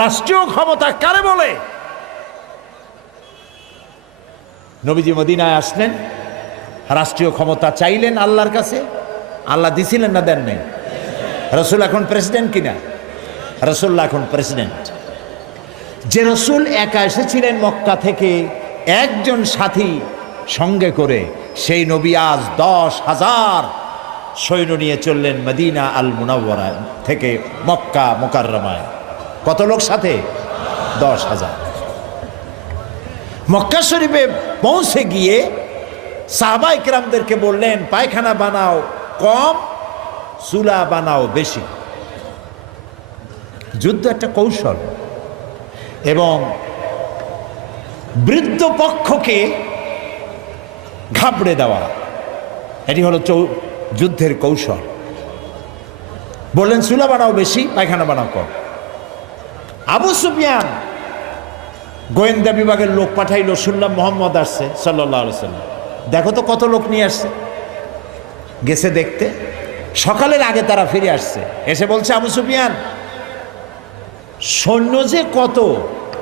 রাষ্ট্রীয় ক্ষমতা কারে বলে? নবীজি মদিনায় আসলেন, রাষ্ট্রীয় ক্ষমতা চাইলেন আল্লাহর কাছে। আল্লাহ দিছিলেন না দেন নাই? রসুল এখন প্রেসিডেন্ট কিনা? রসুল্লাহ এখন প্রেসিডেন্ট। যে রসুল একা এসেছিলেন মক্কা থেকে একজন সাথী সঙ্গে করে, সেই নবী আজ 10,000 সৈন্য নিয়ে চললেন মদিনা আল মুনাওয়ারা থেকে মক্কা মুকাররমায়। কত লোক সাথে? 10,000। মক্কা শরীফে পৌঁছে গিয়ে সাহাবায়ে কেরামদেরকে বললেন, পায়খানা বানাও কম, চুলা বানাও বেশি। যুদ্ধ একটা কৌশল, এবং বৃদ্ধ পক্ষকে ঘাবড়ে দেওয়া, এটি হলো যুদ্ধের কৌশল। বললেন চুলা বানাও বেশি, পায়খানা বানাও কম। আবু সুফিয়ান গোয়েন্দা বিভাগের লোক পাঠাইলো, শুনলাম মোহাম্মদ আসছে সাল্লাল্লাহু আলাইহি ওয়াসাল্লাম, দেখো তো কত লোক নিয়ে আসছে। গেছে দেখতে, সকালের আগে তারা ফিরে আসছে। এসে বলছে, আবু সুফিয়ান, সৈন্য যে কত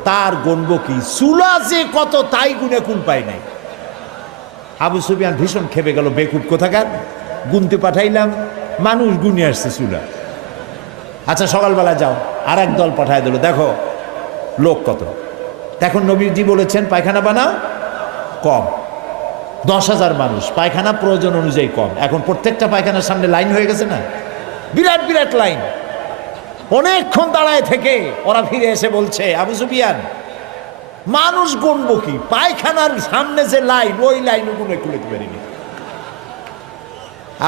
তার গণব কি, চুলা যে কত তাই গুনে কুল পাই নাই। আবু সুফিয়ান ভীষণ খেপে গেল, বেকুব কোথাকার, গুনতে পাঠাইলাম, মানুষ গুনে আসছে চুলা। আচ্ছা সকালবেলা যাও, আর এক দল পাঠায় দিল, দেখো লোক কত। এখন নবীজি বলেছেন পায়খানা বানাও কম। 10,000 মানুষ, পায়খানা প্রয়োজন অনুযায়ী কম। এখন প্রত্যেকটা পায়খানার সামনে লাইন হয়ে গেছে না, বিরাট বিরাট লাইন। অনেকক্ষণ দাঁড়ায় থেকে ওরা ফিরে এসে বলছে, আবু সুফিয়ান, মানুষ গুনবো কি, পায়খানার সামনে যে লাইন, ওই লাইন গুনে খুলতে পারিনি।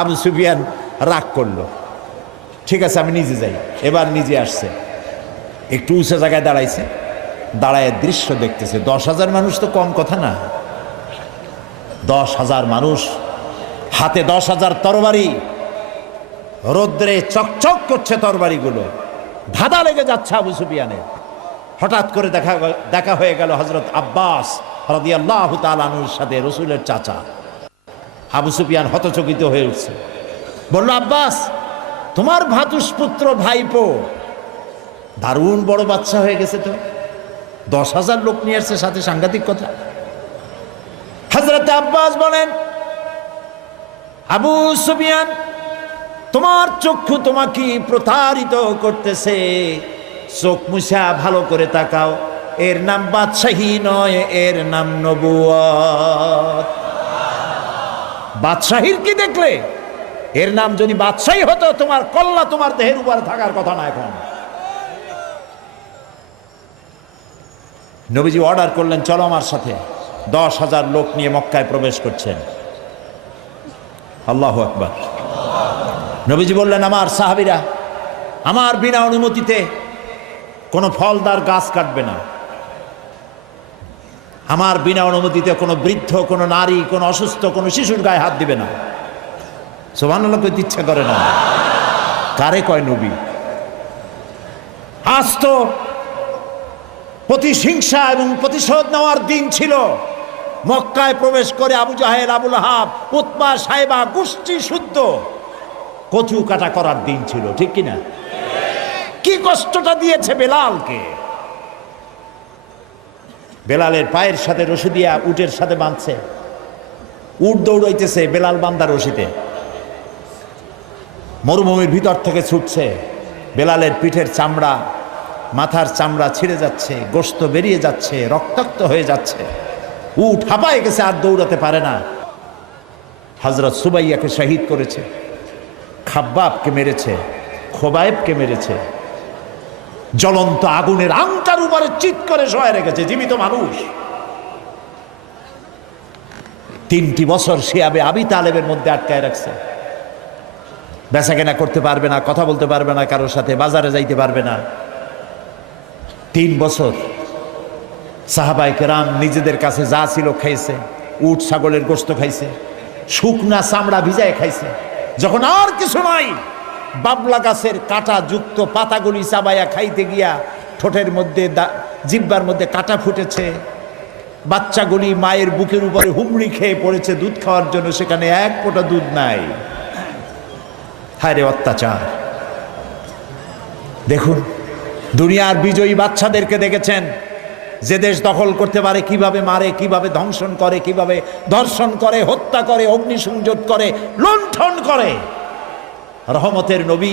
আবু সুফিয়ান রাগ করলো, ঠিক আছে আমি নিজে যাই। এবার নিজে আসছে, একটু উঁচু জায়গায় দাঁড়াইছে, দাঁড়ায় দৃশ্য দেখতেছে। 10,000 মানুষ তো কম কথা না। 10,000 মানুষ, হাতে 10,000 তরবারি, রৌদ্রে চকচক করছে তরবারিগুলো, ধাঁধা লেগে যাচ্ছে আবু সুফিয়ানের। হঠাৎ করে দেখা হয়ে গেল হযরত আব্বাস রাদিয়াল্লাহু তাআলা আনহুর সাথে, রসুলের চাচা। আবু সুফিয়ান হতচকিত হয়ে উঠছে, বলল, আব্বাস, তোমার ভাতুষপুত্র ভাইপো দারুণ বড় বাচ্চা হয়ে গেছে তো, 10,000 লোক নিয়ে আসছে সাথে, সাংঘাতিক কথা। হযরত আব্বাস বলেন, আবু সুফিয়ান, তোমার চক্ষু তোমাকে প্রতারিত করতেছে, চোখ মুছা ভালো করে তাকাও, এর নাম বাদশাহী নয়, এর নাম নবুয়ত। বাদশাহীর কি দেখলে? এর নাম যদি বাদশাহী হতো, তোমার কল্লা তোমার দেহের উপরে থাকার কথা না। এখন নবীজি অর্ডার করলেন, চলো আমার সাথে। 10,000 লোক নিয়ে মক্কায় প্রবেশ করছেন। আল্লাহু আকবার। নবীজি বললেন, আমার সাহাবীরা আমার বিনা অনুমতিতে কোনো ফলদার গাছ কাটবে না, আমার বিনা অনুমতিতে কোনো বৃদ্ধ, কোনো নারী, কোনো অসুস্থ, কোনো শিশুর গায়ে হাত দিবে না। সুবহানাল্লাহ কইতে ইচ্ছা করে না? কারে কয় নবী? আজ তো প্রতিহিংসা এবং প্রতিশোধ নেওয়ার দিন ছিল। মক্কায় প্রবেশ করে আবু জাহেল, আবু লাহাব, উতবা, সাইবা গোষ্ঠী শুদ্ধ কচু কাটা করার দিন ছিল, ঠিক কিনা? কি কষ্টটা দিয়েছে বেলালকে। বেলালের পায়ের সাথে রশি দিয়া উটের সাথে বাঁধছে, উট দৌড়াইতেছে, বেলাল বান্দা রশিতে। মরুভূমির ভিতর থেকে ছুটছে, বেলালের পিঠের চামড়া, মাথার চামড়া ছিঁড়ে যাচ্ছে, গোশত বেরিয়ে যাচ্ছে, রক্তাক্ত হয়ে যাচ্ছে। উট হাঁপায় গেছে, আর দৌড়াতে পারে না। হযরত সুবাইয়াকে শহীদ করেছে, খাব্বাবকে মেরেছে, খোবায়েবকে মেরেছে, জ্বলন্ত আগুনের আংটার উপরে চিৎ করে শোয়ায় রেখেছে, জীবিত মানুষ। 3টি বছর শিয়াবে আবি তালেবের মধ্যে আটকায় রাখছে। বেচাকেনা করতে পারবে না, কথা বলতে পারবে না কারোর সাথে, বাজারে যাইতে পারবে না। 3 বছর সাহাবায়ে কেরাম নিজেদের কাছে যা ছিল খাইছে, উট ছাগলের গোশত খাইছে, শুকনা চামড়া ভিজায় খাইছে। যখন আর কিছু নাই, বাবলা গাছের কাটা যুক্ত পাতাগুলি চাবাইয়া খাইতে গিয়া ঠোঁটের মধ্যে, জিহ্বার মধ্যে কাটা ফুটেছে। বাচ্চাগুলি মায়ের বুকের উপরে হুমড়ি খেয়ে পড়েছে দুধ খাওয়ার জন্য, সেখানে এক ফোঁটা দুধ নাই। হায় রে অত্যাচার! দেখুন দুনিয়ার বিজয়ী বাচ্চাদেরকে দেখেছেন, যে দেশ দখল করতে পারে কিভাবে মারে, কিভাবে ধ্বংসন করে, কিভাবে ধর্ষণ করে, হত্যা করে, অগ্নিসংযোগ করে, লুণ্ঠন করে। রহমতের নবী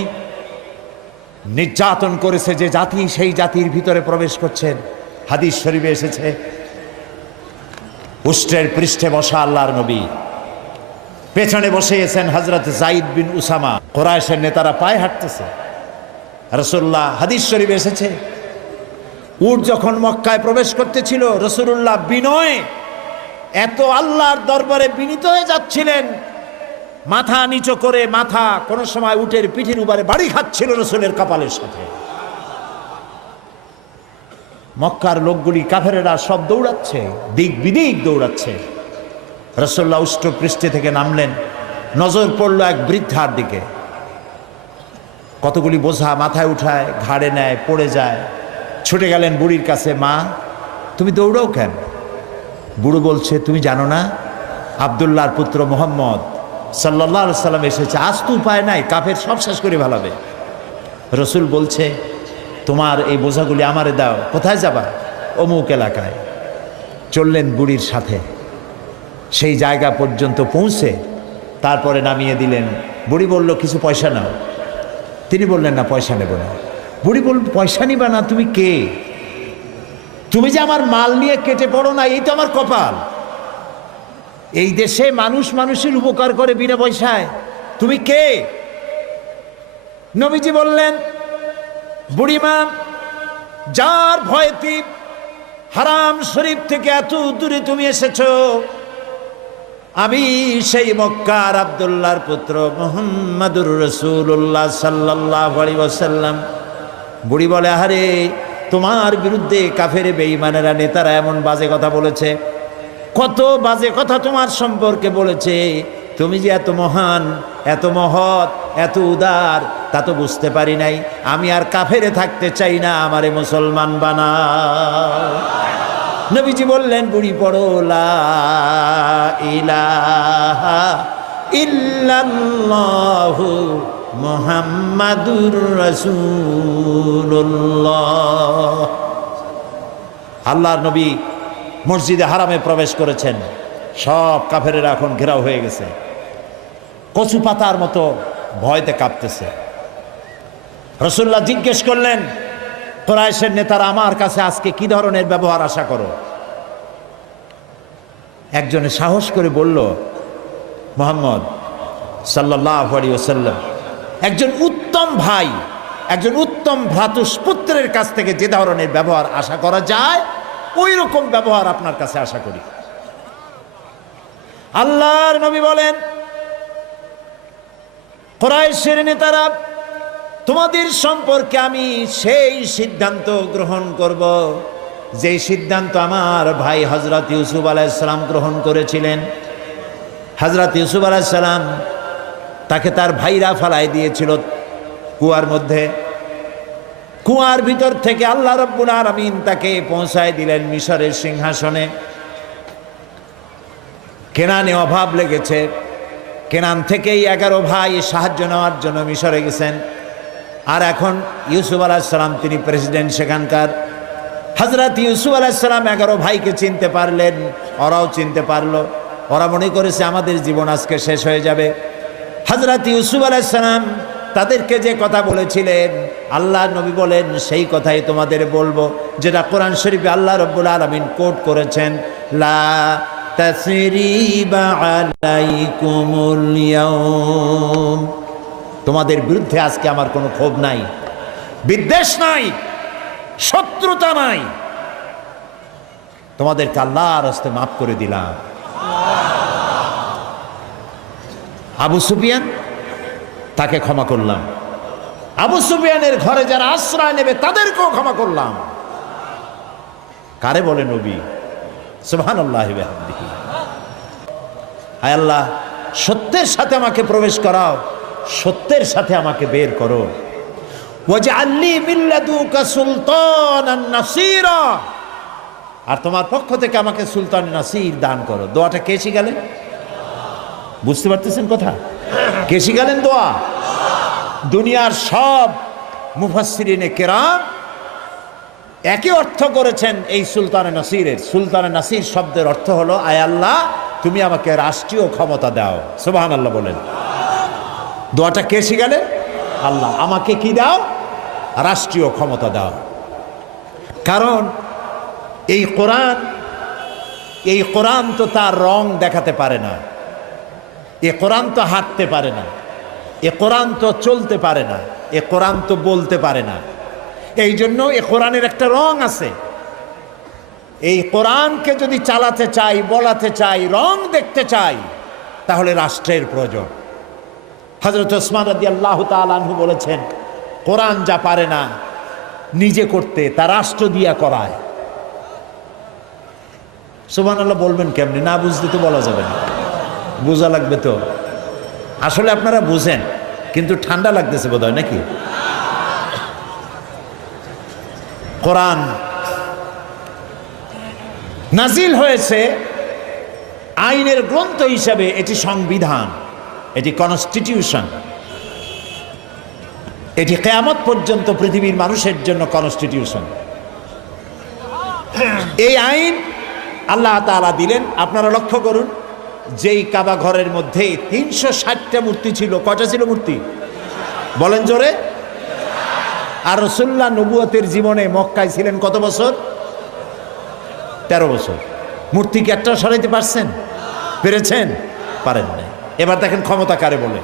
নির্যাতন করেছে যে জাতি, সেই জাতির ভিতরে প্রবেশ করছেন। হাদিস শরীফে এসেছে, উষ্ট্রের পৃষ্ঠে বসা আল্লাহর নবী, পেছনে বসেছেন হযরত যায়েদ বিন উসামা। কুরাইশের নেতারা পায়ে হাঁটতেছে। রাসূলুল্লাহ, হাদিস শরীফে এসেছে, উট যখন মক্কায় প্রবেশ করতেছিল, রাসূলুল্লাহ বিনয়ে এত আল্লাহর দরবারে বিনীত হয়ে যাচ্ছিলেন, মাথা নিচু করে, মাথা কোন সময় উটের পিঠের উপরে বাড়ি খাচ্ছিল রাসূলের কপালের সাথে। মক্কার লোকগুলি, কাফেরেরা সব দৌড়াচ্ছে, দিক বিদিক দৌড়াচ্ছে। রাসূলুল্লাহ উষ্ট্র পৃষ্ঠে থেকে নামলেন, নজর পড়ল এক বৃদ্ধার দিকে। কতগুলি বোঝা মাথায় উঠায়, ঘাড়ে নেয়, পড়ে যায়। ছুটে গেলেন বুড়ির কাছে, মা তুমি দৌড়াও কেন? বুড়ো বলছে, তুমি জানো না আব্দুল্লাহর পুত্র মুহাম্মদ সাল্লাল্লাহু আলাইহি সাল্লাম এসেছে, আজ তো উপায় নাই, কাফের সব শেষ করে ফেলাবে। রসুল বলছে, তোমার এই বোঝাগুলি আমারে দাও। কোথায় যাবা? অমুক এলাকায়। চললেন বুড়ির সাথে, সেই জায়গা পর্যন্ত পৌঁছে তারপরে নামিয়ে দিলেন। বুড়ি বলল, কিছু পয়সা নাও। তিনি বললেন, না পয়সা নেব না। বুড়ি বলল, পয়সা নিবা না? তুমি কে? তুমি যে আমার মাল নিয়ে কেটে পড়ো না, এই তো আমার কপাল। এই দেশে মানুষ মানুষের উপকার করে বিনা পয়সায়, তুমি কে? নবীজি বললেন, বুড়িমা, যার ভয়তে হারাম শরীফ থেকে এত দূরে তুমি এসেছো, আমি সেই মক্কার আব্দুল্লাহর পুত্র মুহাম্মাদুর রাসূলুল্লাহ সাল্লাল্লাহু আলাইহি ওয়াসাল্লাম। বুড়ি বলে, আরে তোমার বিরুদ্ধে কাফের বেঈমানেরা, নেতারা এমন বাজে কথা বলেছে, কত বাজে কথা তোমার সম্পর্কে বলেছে। তুমি যে এত মহান, এত মহৎ, এত উদার, তা তো বুঝতে পারি নাই। আমি আর কাফেরে থাকতে চাই না, আমারে মুসলমান বানাও। নবীজি বললেন, বুড়ি পড়ো লা ইলাহা ইল্লাল্লাহু মুহাম্মাদুর রাসূলুল্লাহ। আল্লাহর নবী মসজিদে হারামে প্রবেশ করেছেন। সব কাফেরেরা এখন ঘেরাও হয়ে গেছে, কচু পাতার মতো ভয়তে কাঁপতেছে। রাসূলুল্লাহ জিজ্ঞেস করলেন, কুরাইশের নেতারা আমার কাছে আজকে কি ধরনের ব্যবহার আশা করো? একজনে সাহস করে বলল, মুহাম্মদ সাল্লাল্লাহু আলাইহি ওয়াসাল্লাম একজন উত্তম ভাই, একজন উত্তম ভ্রাতুষ্পুত্রের কাছ থেকে যে ধরনের ব্যবহার আশা করা যায়, ওই রকম ব্যবহার আপনার কাছে আশা করি। আল্লাহর নবী বলেন, কুরাইশের নেতারা, তোমাদের সম্পর্কে আমি সেই সিদ্ধান্ত গ্রহণ করব যে সিদ্ধান্ত আমার ভাই হযরত ইউসুফ আলাইহিস সালাম গ্রহণ করেছিলেন। হযরত ইউসুফ আলাইহিস সালাম, তাকে তার ভাইরা ফালাই দিয়েছিল কুয়ার মধ্যে। কুয়ার ভিতর থেকে আল্লাহ রাব্বুল আলামিন তাকে পৌঁছায় দিলেন মিশরের সিংহাসনে। কেনানে অভাব লেগেছে, কেনান থেকেই 11 ভাই সাহায্য নেওয়ার জন্য মিশরে গেছেন। আর এখন ইউসুফ আলাইহিস সালাম, তিনি প্রেসিডেন্ট সেখানকার। হযরত ইউসুফ আলাইহিস সালাম 11 ভাইকে চিনতে পারলেন, ওরাও চিনতে পারলো। ওরা মনে করেছে আমাদের জীবন আজকে শেষ হয়ে যাবে। হযরত ইউসুফ আলাইহিস সালাম তাদেরকে যে কথা বলেছিলেন, আল্লাহ নবী বলেন, সেই কথাই তোমাদের বলবো, যেটা কোরআন শরীফে আল্লাহ রাব্বুল আলামিন কোট করেছেন, লা তাসরিবা আলাইকুমুল ইয়াউম। তোমাদের বিরুদ্ধে আজকে আমার কোনো ক্ষোভ নাই, বিদ্বেষ নাই, শত্রুতা নাই। তোমাদেরকে আল্লাহর হস্তে মাফ করে দিলাম। আবু সুফিয়ান, তাকে ক্ষমা করলাম। আবু সুফিয়ানের ঘরে যারা আশ্রয় নেবে তাদেরকেও ক্ষমা করলাম। কারে বলে নবী? সুবহানাল্লাহি ওয়া বিহামদিহি। হায় আল্লাহ, সত্যের সাথে আমাকে প্রবেশ করাও, সত্যের সাথে আমাকে বের করো। ওয়াজআলনি মিন লাদুকা সুলতানান নাসীরা। আর তোমার পক্ষ থেকে আমাকে সুলতান নাসির দান করো। দোয়াটা কে শিখালেন? বুঝতে পারতেছেন কথা? কে শিখালেন দোয়া? দুনিয়ার সব মুফাসসিরিনে কেরাম একই অর্থ করেছেন এই সুলতানে নাসিরের। সুলতানে নাসির শব্দের অর্থ হলো, আয় আল্লাহ তুমি আমাকে রাষ্ট্রীয় ক্ষমতা দাও। সুবহানাল্লাহ বলেন। দোয়াটা কে শিখালেন? আল্লাহ। আমাকে কি দাও? রাষ্ট্রীয় ক্ষমতা দাও। কারণ এই কোরআন তো তার রং দেখাতে পারে না, এ কোরআন তো হাঁটতে পারে না, এ কোরআন তো চলতে পারে না, এ কোরআন তো বলতে পারে না। এই জন্য এ কোরআনের একটা রং আছে। এই কোরআনকে যদি চালাতে চাই, বলাতে চাই, রং দেখতে চাই, তাহলে রাষ্ট্রের প্রয়োজন। হযরত ওসমান রাদিয়াল্লাহু তাআলা আনহু বলেছেন, কোরআন যা পারে না নিজে করতে, তা রাষ্ট্র দিয়া করায়। সুবহানাল্লাহ বলবেন কেমনি? না বুঝতে তো বলা যাবে না, বোঝা লাগবে তো। আসলে আপনারা বুঝেন, কিন্তু ঠান্ডা লাগতেছে বোধহয় নাকি? কোরআন নাজিল হয়েছে আইনের গ্রন্থ হিসাবে। এটি সংবিধান, এটি কনস্টিটিউশন, এটি কিয়ামত পর্যন্ত পৃথিবীর মানুষের জন্য কনস্টিটিউশন। এই আইন আল্লাহ তাআলা দিলেন। আপনারা লক্ষ্য করুন, যেই কাবা ঘরের মধ্যে 360টা মূর্তি ছিল, কয়টা ছিল মূর্তি বলেন জোরে? আর রাসূলুল্লাহ নবুয়তের জীবনে মক্কায় ছিলেন কত বছর? 13 বছর। মূর্তি কি একটা সরাইতে পারছেন? পেরেছেন? পারেন নাই। এবার দেখেন ক্ষমতা কারে বলে।